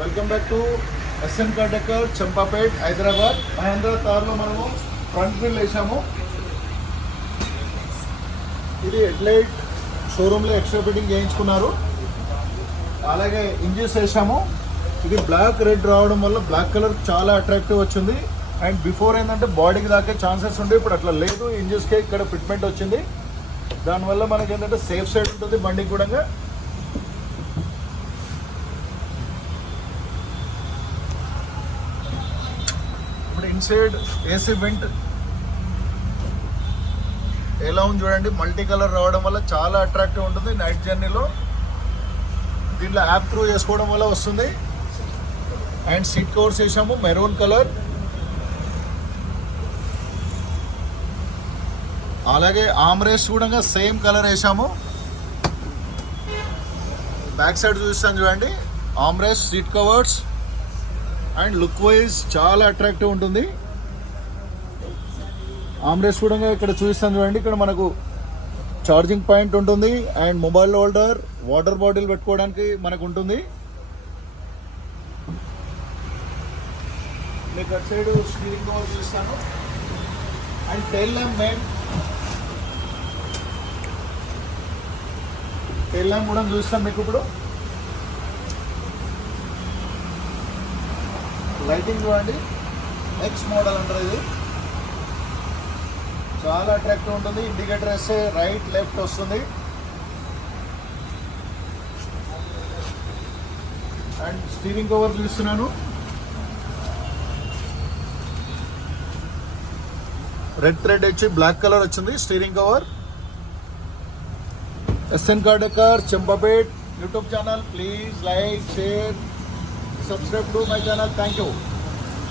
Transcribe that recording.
Welcome back to SN car decor Champapet Hyderabad. Mahindra తార్లో మనము front wheel వేసాము. ఇది హెడ్లైట్ షోరూంలో ఎక్స్ట్రా ఫిట్టింగ్ చేయించుకున్నారు. అలాగే ఇంజిన్స్ వేసాము. ఇది బ్లాక్ రెడ్ రావడం వల్ల బ్లాక్ కలర్ చాలా అట్రాక్టివ్ వచ్చింది. అండ్ బిఫోర్ ఏంటంటే బాడీకి దాకే ఛాన్సెస్ ఉండే, ఇప్పుడు అట్లా లేదు. ఇంజిన్స్కే ఇక్కడ ఫిట్మెంట్ వచ్చింది. దానివల్ల మనకి ఏంటంటే సేఫ్ సైడ్ ఉంటుంది బండికి కూడా. ఇప్పుడు ఇన్సైడ్ ఏసీ వెంట్ ఎలా ఉంది చూడండి. మల్టీ కలర్ రావడం వల్ల చాలా అట్రాక్టివ్ ఉంటుంది నైట్ జర్నీలో. దీంట్లో యాప్ త్రూ చేసుకోవడం వల్ల వస్తుంది. అండ్ సీట్ కవర్స్ వేసాము మెరూన్ కలర్. అలాగే ఆమ్రెస్ట్ కూడా సేమ్ కలర్ వేసాము. బ్యాక్ సైడ్ చూస్తాను చూడండి. Armrest, seat covers and look wise చాలా అట్రాక్టివ్ ఉంటుంది. ఆమ్రెస్ట్ కూడా ఇక్కడ చూపిస్తాను చూడండి. ఇక్కడ మనకు ఛార్జింగ్ పాయింట్ ఉంటుంది and mobile holder, water bottle పెట్టుకోవడానికి మనకు ఉంటుంది. మీకు అటు సైడ్ స్టీరింగ్ కవర్ చూస్తాను. అండ్ టైల్ ల్యాంప్ కూడా చూస్తాం మీకు. ఇప్పుడు లైటింగ్ చూడండి. నెక్స్ట్ మోడల్ అంటారు ఇది. చాలా అట్రాక్టివ్ ఉంటుంది. ఇండికేటర్ వేస్తే రైట్ లెఫ్ట్ వస్తుంది. అండ్ స్టీరింగ్ కవర్ చూస్తున్నాను. రెడ్ థ్రెడ్ వచ్చి బ్లాక్ కలర్ వచ్చింది steering cover. SN car decor Champapet YouTube channel. Please like, share, subscribe to my channel. Thank you.